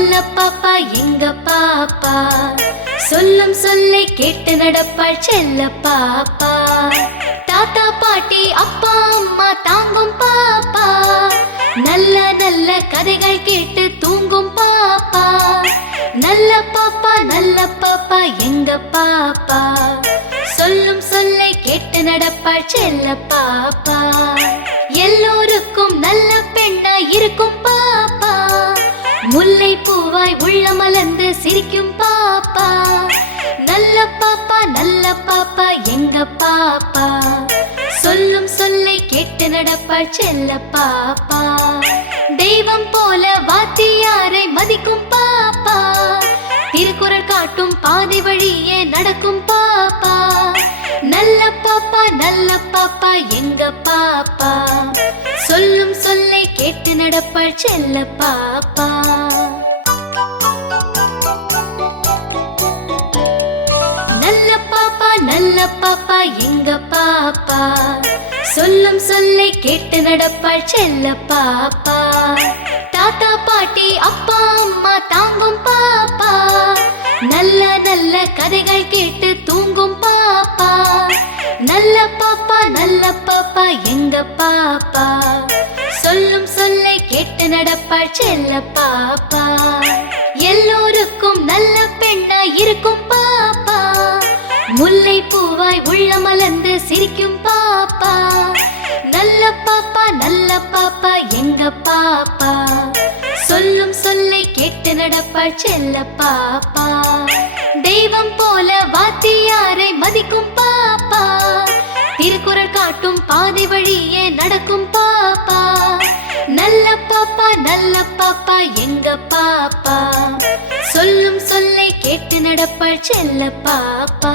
நல்ல பாப்பா எங்க பாப்பா, சொல்லும் சொல்லை கேட்டு நடப்பாள் செல்ல பாப்பா. தாத்தா பாட்டி அப்பா அம்மா தாங்கும் பாப்பா, நல்ல நல்ல கதைகள் கேட்டு தூங்கும் பாப்பா. நல்ல பாப்பா எங்க பாப்பா, சொல்லும் சொல்லை கேட்டு நடப்பாள் செல்ல பாப்பா. எல்லோருக்கும் நல்ல பெண்ணா இருக்கும் பாப்பா, முல்லை பூவாய் உள்ள மலர்ந்து சிரிக்கும் பாப்பா. நல்ல பாப்பா எங்க பாப்பா, சொல்லும் சொல்லை கேட்டு நடப்பாள் செல்ல பாப்பா. தெய்வம் போல வாத்தியாரை மதிக்கும் பாப்பா, திருக்குறள் காட்டும் பாதை வழியே நடக்கும் பாப்பா. நல்ல பாப்பா எங்க பாப்பா, சொல்லும் சொல்லை கேட்டு நடப்பாள் செல்ல பாப்பா. நல்ல பாப்பா எங்க பாப்பா, சொல்லும் சொல்லை கேட்டு நடப்பாள் செல்ல பாப்பா. தாத்தா பாட்டி அப்பா அம்மா தாங்கும் பாப்பா, நல்ல நல்ல கதைகள் கேட்டு தூங்கும் பாப்பா. நல்ல பாப்பா எங்க பாப்பா, சொல்லும் சொல்லை கேட்டு நடப்பாள் செல்ல பாப்பா. எல்லோருக்கும் நல்ல பெண்ணா இருக்கும் பாப்பா, முல்லை பூவாய் உள்ள மலர்ந்து சிரிக்கும் பாப்பா. நல்ல பாப்பா எங்க பாப்பா, சொல்லும் சொல்லை கேட்டு நடப்பாள் செல்ல பாப்பா. தெய்வம் போல வாத்தியாரை மதிக்கும் பாப்பா, திருக்குறள் காட்டும் பாதை வழியே நடக்கும் பாப்பா. நல்ல பாப்பா எங்க பாப்பா, சொல்லும் சொல்லை கேட்டு நடப்பாள் செல்ல பாப்பா.